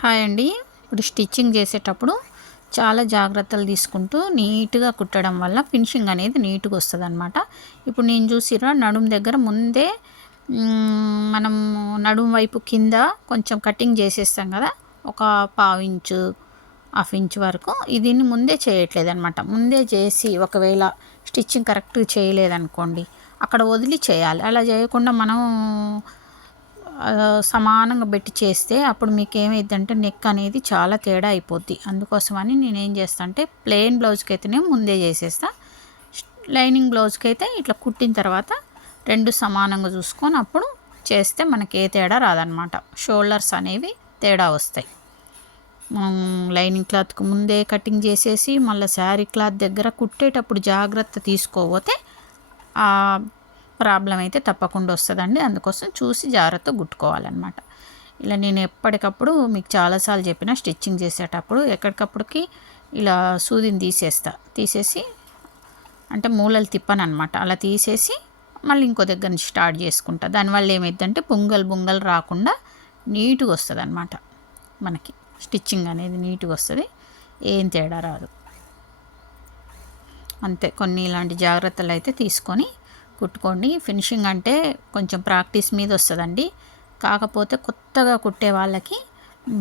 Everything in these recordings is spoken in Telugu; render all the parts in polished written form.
హాయ్ అండి. ఇప్పుడు స్టిచ్చింగ్ చేసేటప్పుడు చాలా జాగ్రత్తలు తీసుకుంటూ నీట్‌గా కుట్టడం వల్ల ఫినిషింగ్ అనేది నీట్‌గా వస్తదనమాట. ఇప్పుడు నేను చూసిర్రా నడుము దగ్గర ముందే మనం నడుము వైపు కింద కొంచెం కటింగ్ చేసేస్తాం కదా! ఒక పావు ఇంచు, హాఫ్ ఇంచ్ వరకు దీన్ని ముందే చేయట్లేదనమాట. ముందే చేసి ఒకవేళ స్టిచ్చింగ్ కరెక్ట్‌గా చేయలేదనుకోండి, అక్కడ వదిలి చేయాలి. అలా చేయకుండా మనం సమానంగా పెట్టి చేస్తే అప్పుడు మీకేమైద్దంటే నెక్ అనేది చాలా తేడా అయిపోద్ది. అందుకోసమని నేనేం చేస్తా అంటే ప్లెయిన్ బ్లౌజ్‌కైతేనే ముందే చేసేస్తా. లైనింగ్ బ్లౌజ్‌కైతే ఇట్లా కుట్టిన తర్వాత 2 సమానంగా చూసుకొని అప్పుడు చేస్తే మనకి ఏ తేడా రాదనమాట. షోల్డర్స్ అనేవి తేడా వస్తాయి. మనం లైనింగ్ క్లాత్‌కి ముందే కటింగ్ చేసేసి మళ్ళీ శారీ క్లాత్ దగ్గర కుట్టేటప్పుడు జాగ్రత్త తీసుకోపోతే ప్రాబ్లం అయితే తప్పకుండా వస్తుందండి. అందుకోసం చూసి జాగ్రత్తగా కుట్టుకోవాలన్నమాట. ఇలా నేను ఎప్పటికప్పుడు మీకు చాలాసార్లు చెప్పిన స్టిచ్చింగ్ చేసేటప్పుడు ఎక్కడికప్పుడుకి ఇలా సూదిని తీసేసి అంటే మూలలు తిప్పనమాట. అలా తీసేసి మళ్ళీ ఇంకో దగ్గర నుంచి స్టార్ట్ చేసుకుంటా. దానివల్ల ఏమైందంటే బుంగలు రాకుండా నీట్గా వస్తుంది అనమాట. మనకి స్టిచ్చింగ్ అనేది నీట్గా వస్తుంది, ఏం తేడా రాదు. అంతే, కొన్ని ఇలాంటి జాగ్రత్తలు అయితే తీసుకొని కుట్టుకోండి. ఫినిషింగ్ అంటే కొంచెం ప్రాక్టీస్ మీద వస్తుందండి. కాకపోతే కొత్తగా కుట్టే వాళ్ళకి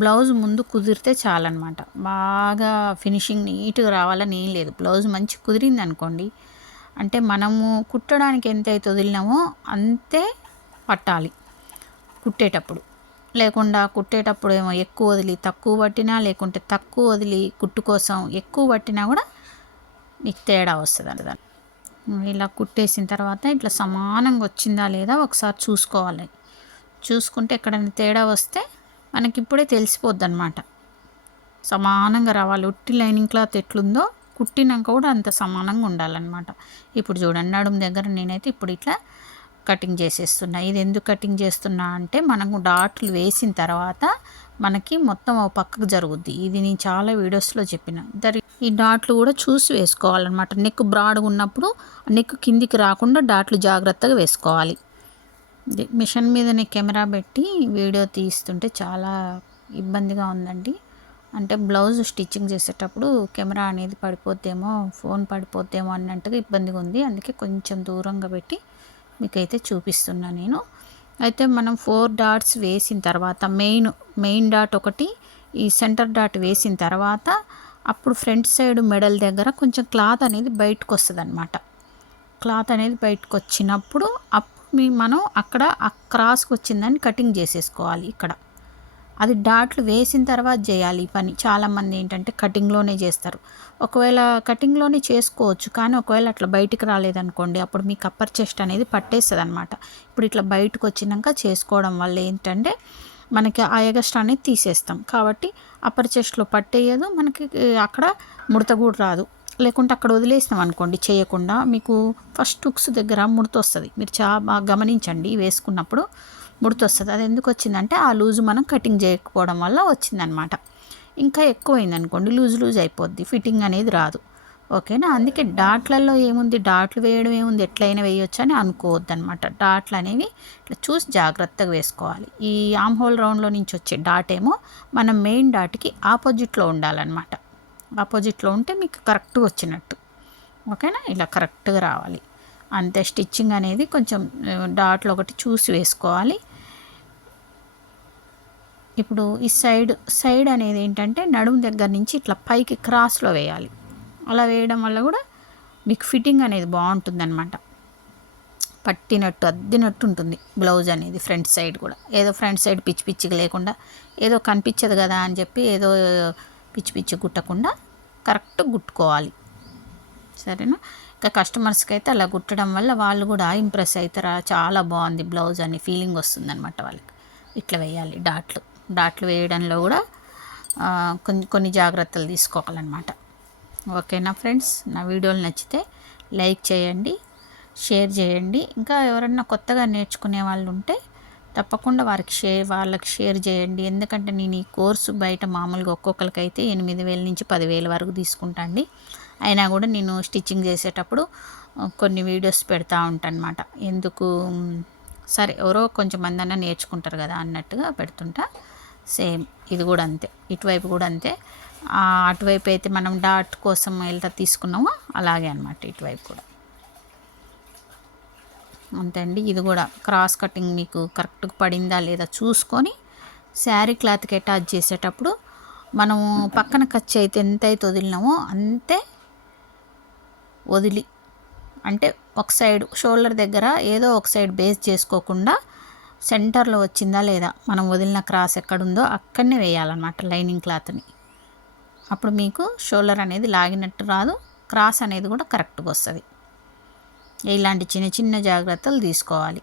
బ్లౌజ్ ముందు కుదిరితే చాలన్నమాట. బాగా ఫినిషింగ్ నీట్గా రావాలని ఏం లేదు. బ్లౌజ్ మంచి కుదిరింది అనుకోండి, అంటే మనము కుట్టడానికి ఎంతైతే వదిలినామో అంతే పట్టాలి కుట్టేటప్పుడు. లేకుండా కుట్టేటప్పుడు ఏమో ఎక్కువ వదిలి తక్కువ పట్టినా, లేకుంటే తక్కువ వదిలి కుట్టు కోసం ఎక్కువ పట్టినా కూడా మీకు తేడా వస్తుంది. ఇలా కుట్టేసిన తర్వాత ఇట్లా సమానంగా వచ్చిందా లేదా ఒకసారి చూసుకోవాలి. చూసుకుంటే ఎక్కడైనా తేడా వస్తే మనకి ఇప్పుడే తెలిసిపోద్ది అనమాట. సమానంగా రావాలి. ఉట్టి లైనింగ్ క్లాత్ ఎట్లుందో కుట్టినాక కూడా అంత సమానంగా ఉండాలన్నమాట. ఇప్పుడు చూడండి, నడుము దగ్గర నేనైతే ఇప్పుడు ఇట్లా కటింగ్ చేసేస్తున్నా. ఇది ఎందుకు కటింగ్ చేస్తున్నా అంటే మనకు డాట్లు వేసిన తర్వాత మనకి మొత్తం ఒక పక్కకు జరుగుద్ది. ఇది నేను చాలా వీడియోస్లో చెప్పిన. ఈ డాట్లు కూడా చూసి వేసుకోవాలన్నమాట. నెక్ బ్రాడ్గా ఉన్నప్పుడు నెక్ కిందికి రాకుండా డాట్లు జాగ్రత్తగా వేసుకోవాలి. మిషన్ మీదనే కెమెరా పెట్టి వీడియో తీస్తుంటే చాలా ఇబ్బందిగా ఉందండి. అంటే బ్లౌజ్ స్టిచ్చింగ్ చేసేటప్పుడు కెమెరా అనేది పడిపోతేమో, ఫోన్ పడిపోతేమో అన్నట్టుగా ఇబ్బందిగా ఉంది. అందుకే కొంచెం దూరంగా పెట్టి మీకైతే చూపిస్తున్నా నేను. అయితే మనం 4 డాట్స్ వేసిన తర్వాత మెయిన్ డాట్ ఒకటి, ఈ సెంటర్ డాట్ వేసిన తర్వాత అప్పుడు ఫ్రంట్ సైడ్ మెడల్ దగ్గర కొంచెం క్లాత్ అనేది బయటకు వస్తుంది అనమాట. క్లాత్ అనేది బయటకు వచ్చినప్పుడు అప్పుడు మనం అక్కడ ఆ క్రాస్కి వచ్చిందని కటింగ్ చేసేసుకోవాలి. ఇక్కడ అది డాట్లు వేసిన తర్వాత చేయాలి ఈ పని. చాలామంది ఏంటంటే కటింగ్లోనే చేస్తారు. ఒకవేళ కటింగ్లోనే చేసుకోవచ్చు, కానీ ఒకవేళ అట్లా బయటికి రాలేదనుకోండి, అప్పుడు మీకు అప్పర్ చెస్ట్ అనేది పట్టేస్తుంది అనమాట. ఇప్పుడు ఇట్లా బయటకు వచ్చినాక చేసుకోవడం వల్ల ఏంటంటే మనకి ఆ ఎగస్ట్రా అనేది తీసేస్తాం కాబట్టి అప్పర్ చెస్ట్లో పట్టేయదు, మనకి అక్కడ ముడత కూడా రాదు. లేకుంటే అక్కడ వదిలేసినాం అనుకోండి చేయకుండా, మీకు ఫస్ట్ హుక్స్ దగ్గర ముడత వస్తుంది. మీరు చాలా బాగా గమనించండి, వేసుకున్నప్పుడు ముడత వస్తుంది. అది ఎందుకు వచ్చిందంటే ఆ లూజు మనం కటింగ్ చేయకపోవడం వల్ల వచ్చిందనమాట. ఇంకా ఎక్కువైంది అనుకోండి లూజ్ అయిపోద్ది, ఫిట్టింగ్ అనేది రాదు. ఓకేనా? అందుకే డాట్లలో ఏముంది, డాట్లు వేయడం ఏముంది, ఎట్లయినా వేయొచ్చు అని అనుకోవద్దు అనమాట. డాట్లు అనేవి ఇట్లా చూసి జాగ్రత్తగా వేసుకోవాలి. ఈ ఆమ్ హోల్ రౌండ్లో నుంచి వచ్చే డాట్ ఏమో మనం మెయిన్ డాట్కి ఆపోజిట్లో ఉండాలన్నమాట. ఆపోజిట్లో ఉంటే మీకు కరెక్ట్గా వచ్చినట్టు. ఓకేనా? ఇలా కరెక్ట్గా రావాలి. అంతే. స్టిచ్చింగ్ అనేది కొంచెం డాట్లు ఒకటి చూసి వేసుకోవాలి. ఇప్పుడు ఈ సైడ్ అనేది ఏంటంటే నడుము దగ్గర నుంచి ఇట్లా పైకి క్రాస్లో వేయాలి. అలా వేయడం వల్ల కూడా మీకు ఫిట్టింగ్ అనేది బాగుంటుందన్నమాట. పట్టినట్టు అద్దినట్టు ఉంటుంది బ్లౌజ్ అనేది. ఫ్రంట్ సైడ్ కూడా ఏదో ఫ్రంట్ సైడ్ పిచ్చిగా లేకుండా, ఏదో కనిపించదు కదా అని చెప్పి ఏదో పిచ్చి కుట్టకుండా కరెక్ట్ కుట్టుకోవాలి. సరేనా? ఇంకా కస్టమర్స్కి అయితే అలా కుట్టడం వల్ల వాళ్ళు కూడా ఇంప్రెస్ అవుతారా, చాలా బాగుంది బ్లౌజ్ అని ఫీలింగ్ వస్తుందన్నమాట వాళ్ళకి. ఇట్లా వేయాలి. డాట్లు వేయడంలో కూడా కొన్ని జాగ్రత్తలు తీసుకోవాలన్నమాట. ఓకేనా ఫ్రెండ్స్? నా వీడియోలు నచ్చితే లైక్ చేయండి, షేర్ చేయండి. ఇంకా ఎవరన్నా కొత్తగా నేర్చుకునే వాళ్ళు ఉంటే తప్పకుండా వాళ్ళకి షేర్ చేయండి. ఎందుకంటే నేను ఈ కోర్సు బయట మామూలుగా ఒక్కొక్కరికైతే 8,000 నుంచి 10,000 వరకు తీసుకుంటా అండి. అయినా కూడా నేను స్టిచ్చింగ్ చేసేటప్పుడు కొన్ని వీడియోస్ పెడతా ఉంటానమాట. ఎందుకు, సరే ఎవరో కొంచెం మంది అన్న నేర్చుకుంటారు కదా అన్నట్టుగా పెడుతుంటా. సేమ్ ఇది కూడా అంతే, ఇటువైపు కూడా అంతే. అటువైపు అయితే మనం డాట్ కోసం ఎలా తీసుకున్నామో అలాగే అనమాట ఇటువైపు కూడా అంతే అండి. ఇది కూడా క్రాస్ కటింగ్ మీకు కరెక్ట్గా పడిందా లేదా చూసుకొని శారీ క్లాత్కి అటాచ్ చేసేటప్పుడు మనము పక్కన ఖర్చు అయితే ఎంత అయితే వదిలినామో అంతే వదిలి, అంటే ఒక సైడ్ షోల్డర్ దగ్గర ఏదో ఒక సైడ్ బేస్ చేసుకోకుండా సెంటర్లో వచ్చిందా లేదా మనం వదిలిన క్రాస్ ఎక్కడుందో అక్కడనే వేయాలన్నమాట లైనింగ్ క్లాత్ని. అప్పుడు మీకు షోల్డర్ అనేది లాగినట్టు రాదు, క్రాస్ అనేది కూడా కరెక్ట్గా వస్తుంది. ఇలాంటి చిన్న చిన్న జాగ్రత్తలు తీసుకోవాలి.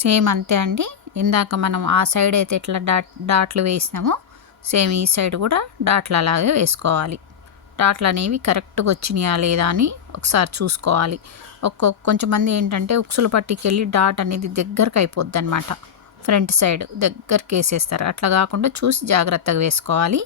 సేమ్ అంతే అండి, ఇందాక మనం ఆ సైడ్ అయితే ఎట్లా డాట్లు వేసినామో సేమ్ ఈ సైడ్ కూడా డాట్లు అలాగే వేసుకోవాలి. డాట్లు అనేవి కరెక్ట్గా వచ్చినాయా లేదా అని ఒకసారి చూసుకోవాలి. కొంచెంమంది ఏంటంటే ఉక్సులు పట్టికి వెళ్ళి డాట్ అనేది దగ్గరకు అయిపోద్ది అనమాట, ఫ్రంట్ సైడ్ దగ్గరికి వేసేస్తారు. అట్లా కాకుండా చూసి జాగ్రత్తగా వేసుకోవాలి.